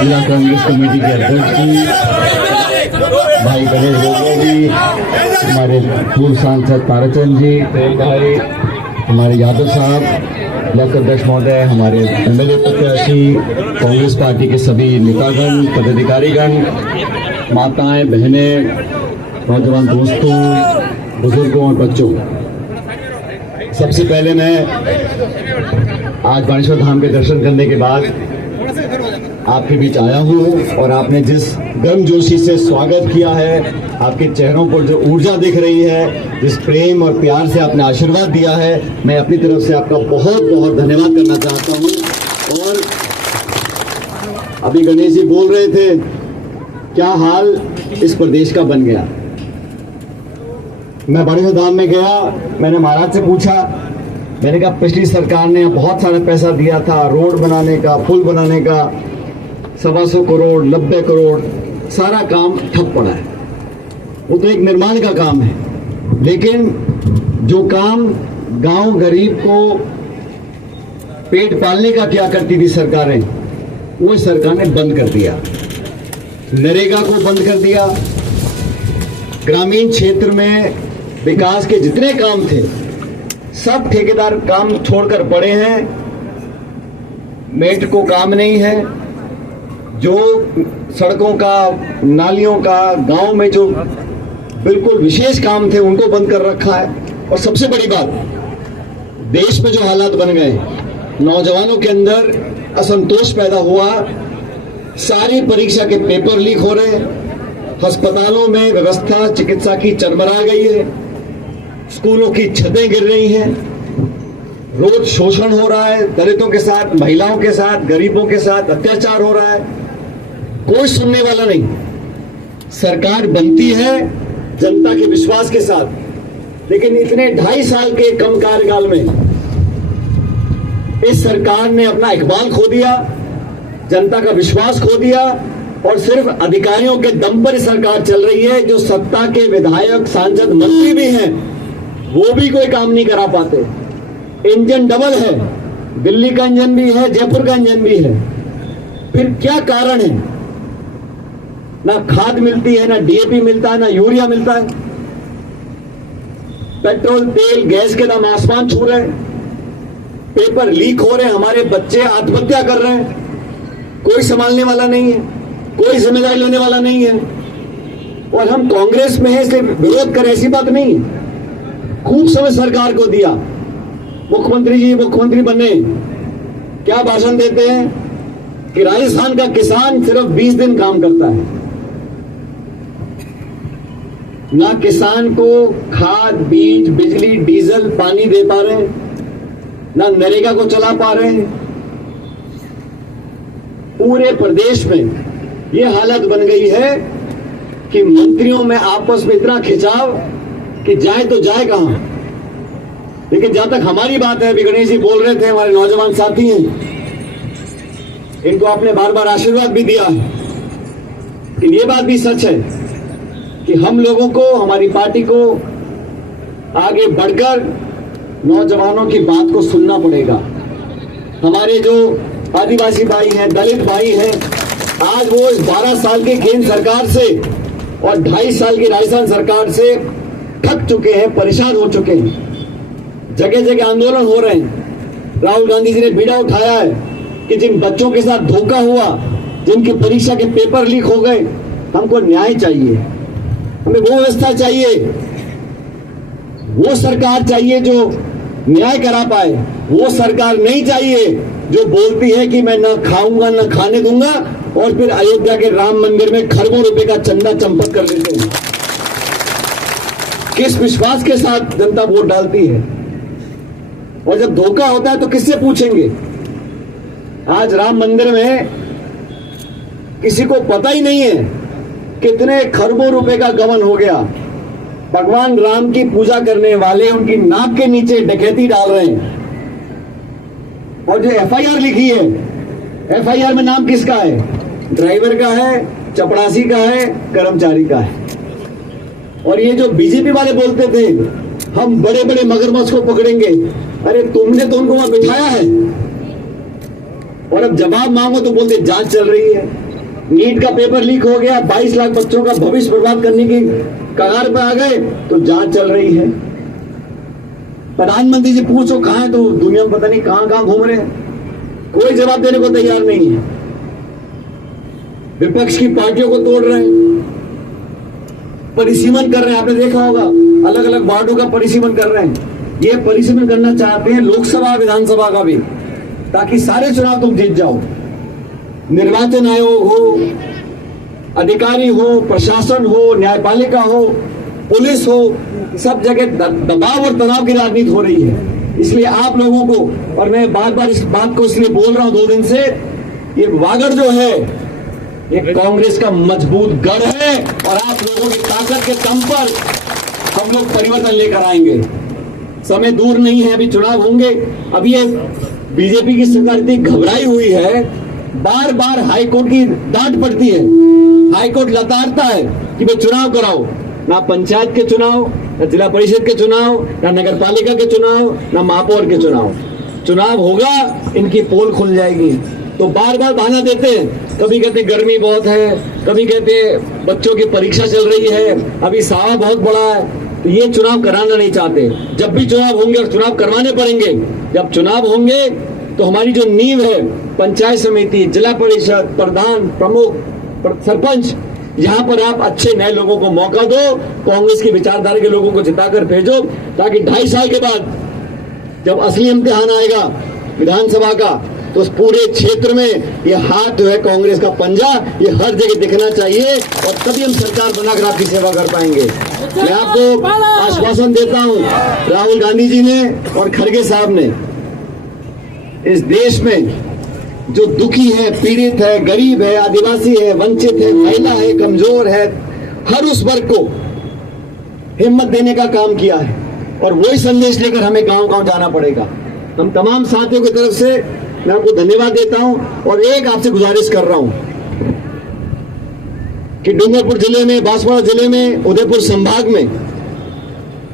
जिला कांग्रेस कमेटी के अध्यक्ष जी भाई गणेश गोगोई जी, हमारे पूर्व सांसद ताराचंद जी, भाई हमारे यादव साहब, ब्लॉक अध्यक्ष महोदय, हमारे एमएलए प्रत्याशी, कांग्रेस पार्टी के सभी नेतागण, पदाधिकारीगण, माताएं, बहनें, नौजवान दोस्तों, बुजुर्गों और बच्चों, सबसे पहले मैं आज बाणेश्वर धाम के दर्शन करने के बाद आपके बीच आया हूँ और आपने जिस गर्मजोशी से स्वागत किया है, आपके चेहरों पर जो ऊर्जा दिख रही है, जिस प्रेम और प्यार से आपने आशीर्वाद दिया है, मैं अपनी तरफ से आपका बहुत बहुत धन्यवाद करना चाहता हूँ। और अभी गणेश जी बोल रहे थे क्या हाल इस प्रदेश का बन गया। मैं बाणेश्वर धाम में गया, मैंने महाराज से पूछा, मैंने कहा पिछली सरकार ने बहुत सारा पैसा दिया था रोड बनाने का, पुल बनाने का, 125 करोड़ 90 करोड़, सारा काम ठप पड़ा है। वो तो एक निर्माण का काम है, लेकिन जो काम गांव गरीब को पेट पालने का क्या करती थी सरकारें, वो सरकार ने बंद कर दिया। नरेगा को बंद कर दिया। ग्रामीण क्षेत्र में विकास के जितने काम थे सब ठेकेदार काम छोड़कर पड़े हैं। मेट को काम नहीं है। जो सड़कों का, नालियों का, गांव में जो बिल्कुल विशेष काम थे उनको बंद कर रखा है। और सबसे बड़ी बात, देश में जो हालात बन गए, नौजवानों के अंदर असंतोष पैदा हुआ, सारी परीक्षा के पेपर लीक हो रहे हैं, अस्पतालों में व्यवस्था चिकित्सा की चरमरा गई है, स्कूलों की छतें गिर रही हैं, रोज शोषण हो रहा है, दलितों के साथ, महिलाओं के साथ, गरीबों के साथ अत्याचार हो रहा है, कोई सुनने वाला नहीं। सरकार बनती है जनता के विश्वास के साथ, लेकिन इतने 2.5 साल के कम कार्यकाल में इस सरकार ने अपना इकबाल खो दिया, जनता का विश्वास खो दिया और सिर्फ अधिकारियों के दम पर सरकार चल रही है। जो सत्ता के विधायक, सांसद, मंत्री भी हैं, वो भी कोई काम नहीं करा पाते। इंजन डबल है, दिल्ली का इंजन भी है, जयपुर का इंजन भी है। फिर क्या कारण है? ना खाद मिलती है, ना डीएपी मिलता है, ना यूरिया मिलता है। पेट्रोल, तेल, गैस के दाम आसमान छू रहे हैं, पेपर लीक हो रहे हैं, हमारे बच्चे आत्महत्या कर रहे हैं। कोई संभालने वाला नहीं है, कोई जिम्मेदारी लेने वाला नहीं है। और हम कांग्रेस में है इसलिए विरोध करें, ऐसी बात नहीं है। खूब समय सरकार को दिया, मुख्यमंत्री जी मुख्यमंत्री बने, क्या भाषण देते हैं कि राजस्थान का किसान सिर्फ 20 दिन काम करता है। ना किसान को खाद, बीज, बिजली, डीजल, पानी दे पा रहे हैं, ना नरेगा को चला पा रहे हैं। पूरे प्रदेश में ये हालत बन गई है कि मंत्रियों में आपस में इतना खिंचाव कि जाए तो जाए कहां। लेकिन जहां तक हमारी बात है, गणेश जी बोल रहे थे, हमारे नौजवान साथी हैं, इनको आपने बार बार आशीर्वाद भी दिया है। लेकिन ये बात भी सच है कि हम लोगों को, हमारी पार्टी को आगे बढ़कर नौजवानों की बात को सुनना पड़ेगा। हमारे जो आदिवासी भाई हैं, दलित भाई हैं, आज वो इस 12 साल की केंद्र सरकार से और 2.5 साल की राजस्थान सरकार से थक चुके हैं, परेशान हो चुके हैं। जगह जगह आंदोलन हो रहे हैं। राहुल गांधी जी ने बीड़ा उठाया है कि जिन बच्चों के साथ धोखा हुआ, जिनकी परीक्षा के पेपर लीक हो गए, हमको न्याय चाहिए, हमें वो व्यवस्था चाहिए, वो सरकार चाहिए जो न्याय करा पाए। वो सरकार नहीं चाहिए जो बोलती है कि मैं ना खाऊंगा ना खाने दूंगा और फिर अयोध्या के राम मंदिर में खरबों रुपए का चंदा चंपत कर देते हैं। किस विश्वास के साथ जनता वोट डालती है? और जब धोखा होता है तो किससे पूछेंगे? आज राम मंदिर में किसी को पता ही नहीं है कितने खरबों रुपए का गबन हो गया। भगवान राम की पूजा करने वाले उनकी नाक के नीचे डकैती डाल रहे हैं। और जो एफआईआर लिखी है, एफआईआर में नाम किसका है? ड्राइवर का है, चपरासी का है, कर्मचारी का है। और ये जो बीजेपी वाले बोलते थे हम बड़े बड़े मगरमच्छ को पकड़ेंगे। अरे तुमने तो उनको वहां बिठाया है, और अब जवाब मांगो तो बोलते जांच चल रही है। नीट का पेपर लीक हो गया, 22 लाख बच्चों का भविष्य बर्बाद करने की कगार पर आ गए तो जांच चल रही है। प्रधानमंत्री जी पूछो कहां है, तो दुनिया में पता नहीं कहां कहां घूम रहे हैं, कोई जवाब देने को तैयार नहीं है। विपक्ष की पार्टियों को तोड़ रहे हैं, परिसीमन कर रहे हैं। आपने देखा होगा अलग अलग वार्डों का परिसीमन कर रहे हैं। ये परिसीमन करना चाहते हैं लोकसभा विधानसभा का भी, ताकि सारे चुनाव तुम जीत जाओ। निर्वाचन आयोग हो, अधिकारी हो, प्रशासन हो, न्यायपालिका हो, पुलिस हो, सब जगह दबाव और तनाव की राजनीति हो रही है। इसलिए आप लोगों को, और मैं बार बार इस बात को इसलिए बोल रहा हूं 2 दिन से, ये वागड़ जो है ये कांग्रेस का मजबूत गढ़ है, और आप लोगों की ताकत के दम पर हम लोग परिवर्तन लेकर आएंगे। समय दूर नहीं है, अभी चुनाव होंगे। अभी ये बीजेपी की सरकार इतनी घबराई हुई है, बार बार हाईकोर्ट की डांट पड़ती है, हाईकोर्ट लताड़ता है कि भाई चुनाव कराओ। ना पंचायत के चुनाव, ना जिला परिषद के चुनाव, ना नगर पालिका के चुनाव, ना महापौर के चुनाव। चुनाव होगा, इनकी पोल खुल जाएगी। तो बार बार बहाना देते हैं, कभी कहते गर्मी बहुत है, कभी कहते बच्चों की परीक्षा चल रही है, अभी सावा बहुत बड़ा है। तो ये चुनाव कराना नहीं चाहते। जब भी चुनाव होंगे, और चुनाव करवाने पड़ेंगे, जब चुनाव होंगे तो हमारी जो नींव है, पंचायत समिति, जिला परिषद, प्रधान, प्रमुख, सरपंच, यहाँ पर आप अच्छे नए लोगों को मौका दो, कांग्रेस की विचारधारा के लोगों को जिताकर भेजो, ताकि 2.5 साल के बाद जब असली इम्तिहान आएगा विधानसभा का, तो उस पूरे क्षेत्र में ये हाथ जो है कांग्रेस का पंजा, ये हर जगह दिखना चाहिए, और तभी हम सरकार बनाकर आपकी सेवा कर पाएंगे। मैं आपको आश्वासन देता हूं, राहुल गांधी जी ने और खड़गे साहब ने इस देश में जो दुखी है, पीड़ित है, गरीब है, आदिवासी है, वंचित है, महिला है, कमजोर है, हर उस वर्ग को हिम्मत देने का काम किया है, और वही संदेश लेकर हमें गांव-गांव जाना पड़ेगा। हम तमाम साथियों की तरफ से मैं आपको धन्यवाद देता हूं, और एक आपसे गुजारिश कर रहा हूं कि डूंगरपुर जिले में, बांसवाड़ा जिले में, उदयपुर संभाग में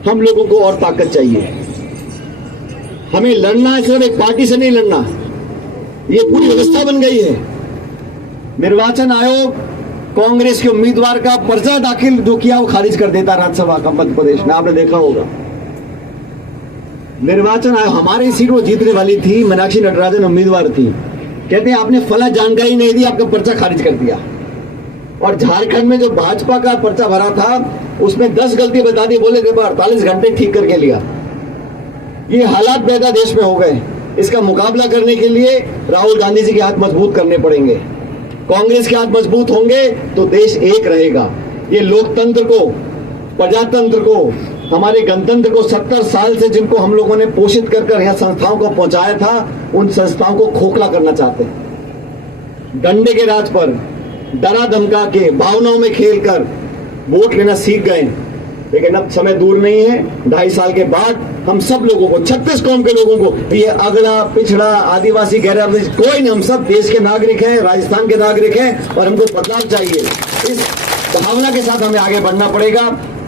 हम लोगों को और ताकत चाहिए। हमें लड़ना है, सिर्फ एक पार्टी से नहीं लड़ना, ये पूरी व्यवस्था बन गई है। निर्वाचन आयोग कांग्रेस के उम्मीदवार का पर्चा दाखिल जो किया वो खारिज कर देता राज्यसभा का मध्य प्रदेश में, आपने देखा होगा। निर्वाचन आयोग, हमारी सीट वो जीतने वाली थी, मीनाक्षी नटराजन उम्मीदवार थी, कहते हैं आपने फला जानकारी नहीं दी, आपका पर्चा खारिज कर दिया। और झारखंड में जो भाजपा का पर्चा भरा था उसमें 10 गलती बता दी, बोले 48 घंटे ठीक करके लिया। ये हालात पैदा देश में हो गए। इसका मुकाबला करने के लिए राहुल गांधी जी के हाथ मजबूत करने पड़ेंगे, कांग्रेस के हाथ मजबूत होंगे तो देश एक रहेगा। ये लोकतंत्र को, प्रजातंत्र को, हमारे गणतंत्र को 70 साल से जिनको हम लोगों ने पोषित कर यहाँ संस्थाओं को पहुंचाया था, उन संस्थाओं को खोखला करना चाहते हैं। डंडे के राज पर, डरा धमका के, भावनाओं में खेलकर वोट लेना सीख गए। लेकिन अब समय दूर नहीं है, 2.5 साल के बाद हम सब लोगों को, 36 कौम के लोगों को, ये अगड़ा, पिछड़ा, आदिवासी, गैर आदिवासी, कोई नहीं, हम सब देश के नागरिक हैं, राजस्थान के नागरिक हैं, और हमको बदलाव चाहिए। इस भावना के साथ हमें आगे बढ़ना पड़ेगा।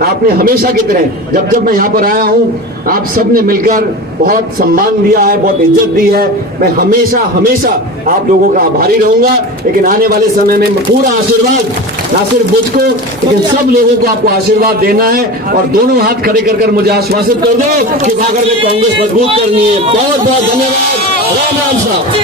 आपने हमेशा की तरह, जब जब मैं यहाँ पर आया हूँ, आप सब ने मिलकर बहुत सम्मान दिया है, बहुत इज्जत दी है। मैं हमेशा हमेशा आप लोगों का आभारी रहूंगा। लेकिन आने वाले समय में पूरा आशीर्वाद, ना सिर्फ मुझको लेकिन सब लोगों को आपको आशीर्वाद देना है, और दोनों हाथ खड़े कर मुझे आश्वासित कर दो कि बागड़ में कांग्रेस मजबूत करनी है। बहुत बहुत धन्यवाद। राम राम साहब।